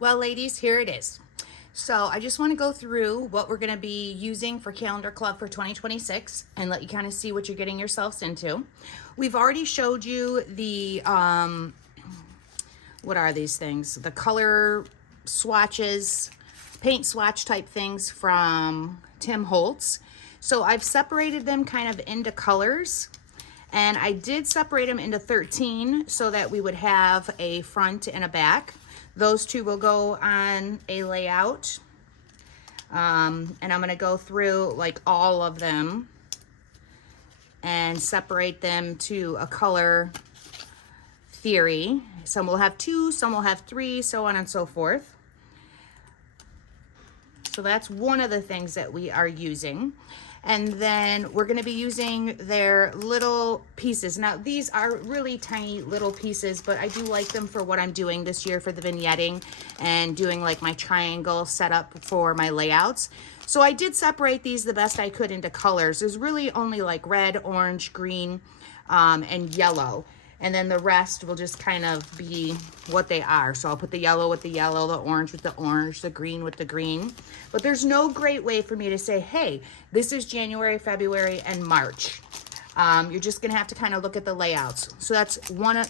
Well, ladies, here it is. So I just want to go through what we're going to be using for Calendar Club for 2026 and let you kind of see what you're getting yourselves into. We've already showed you the, what are these things? The color swatches, paint swatch type things from Tim Holtz. So I've separated them kind of into colors. And I did separate them into 13 so that we would have a front and a back. Those two will go on a layout. And I'm going to go through like all of them and separate them to a color theory. Some will have 2, some will have 3, so on and so forth. So that's one of the things that we are using. And then we're going to be using their little pieces. Now, these are really tiny little pieces, but I do like them for what I'm doing this year for the vignetting and doing like my triangle setup for my layouts. So I did separate these the best I could into colors. There's really only like red, orange, green, and yellow. And then the rest will just kind of be what they are. So I'll put the yellow with the yellow, the orange with the orange, the green with the green. But there's no great way for me to say, hey, this is January, February, and March. You're just gonna have to kind of look at the layouts. So that's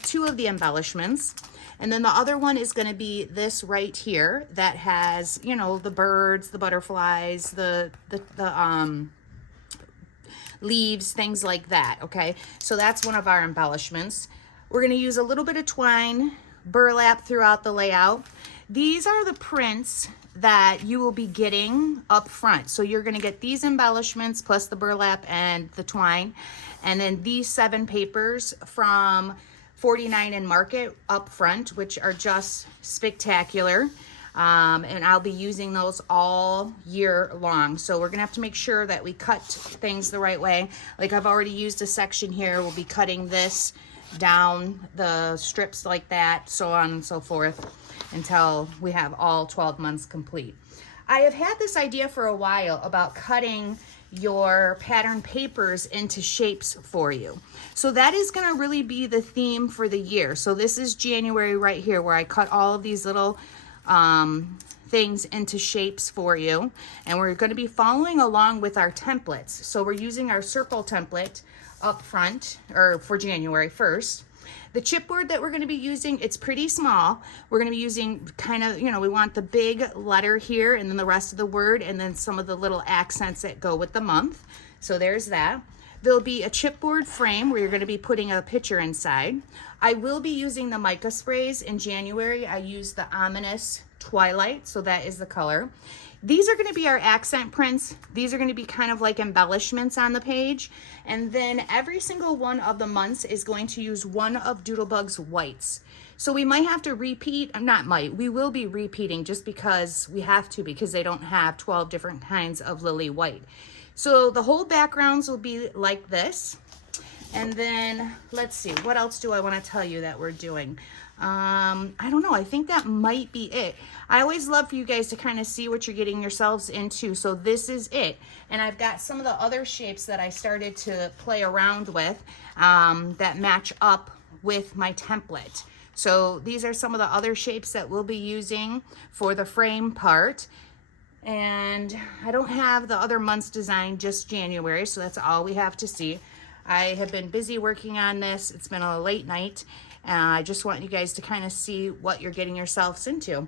two of the embellishments. And then the other one is gonna be this right here that has, you know, the birds, the butterflies, the leaves, things like that, okay? So that's one of our embellishments. We're gonna use a little bit of twine, burlap throughout the layout. These are the prints that you will be getting up front. So you're gonna get these embellishments plus the burlap and the twine. And then these 7 papers from 49 and Market up front, which are just spectacular. And I'll be using those all year long. So we're gonna have to make sure that we cut things the right way. Like I've already used a section here. We'll be cutting this down the strips like that, so on and so forth, until we have all 12 months complete. I have had this idea for a while about cutting your pattern papers into shapes for you. So that is gonna really be the theme for the year. So this is January right here where I cut all of these little things into shapes for you. And we're going to be following along with our templates. So we're using our circle template up front, or for January 1st. The chipboard that we're going to be using, it's pretty small. We're going to be using kind of, you know, we want the big letter here and then the rest of the word and then some of the little accents that go with the month. So there's that. There'll be a chipboard frame where you're going to be putting a picture inside. I will be using the mica sprays in January. I use the Ominous Twilight, so that is the color. These are going to be our accent prints. These are going to be kind of like embellishments on the page. And then every single one of the months is going to use one of Doodlebug's whites. So we might have to repeat, we will be repeating just because we have to, because they don't have 12 different kinds of lily white. So the whole backgrounds will be like this. And then let's see, what else do I want to tell you that we're doing? I don't know. I think that might be it. I always love for you guys to kind of see what you're getting yourselves into. So this is it. And I've got some of the other shapes that I started to play around with that match up with my template. So these are some of the other shapes that we'll be using for the frame part. And I don't have the other month's design, just January, so that's all we have to see. I have been busy working on this. It's been a late night. I just want you guys to kind of see what you're getting yourselves into.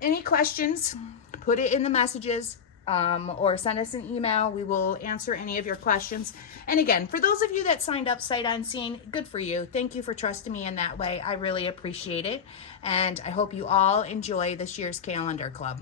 Any questions, put it in the messages or send us an email. We will answer any of your questions. And again, for those of you that signed up sight unseen, good for you. Thank you for trusting me in that way. I really appreciate it. And I hope you all enjoy this year's Calendar Club.